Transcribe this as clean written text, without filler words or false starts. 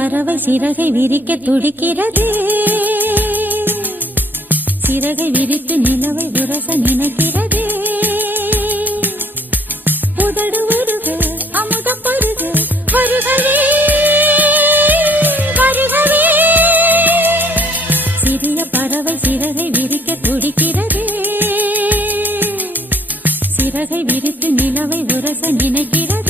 பறவை சிறகை விரிக்க துடிக்கிறது. சிறகை விரித்து நிலவை உரச நினைக்கிறது. உதடு உருக அமுத பருக வருகவே வருகவே. சிறிய பறவை சிறகை விரிக்க துடிக்கிறது. சிறகை விரித்து நிலவை உரச நினைக்கிறது.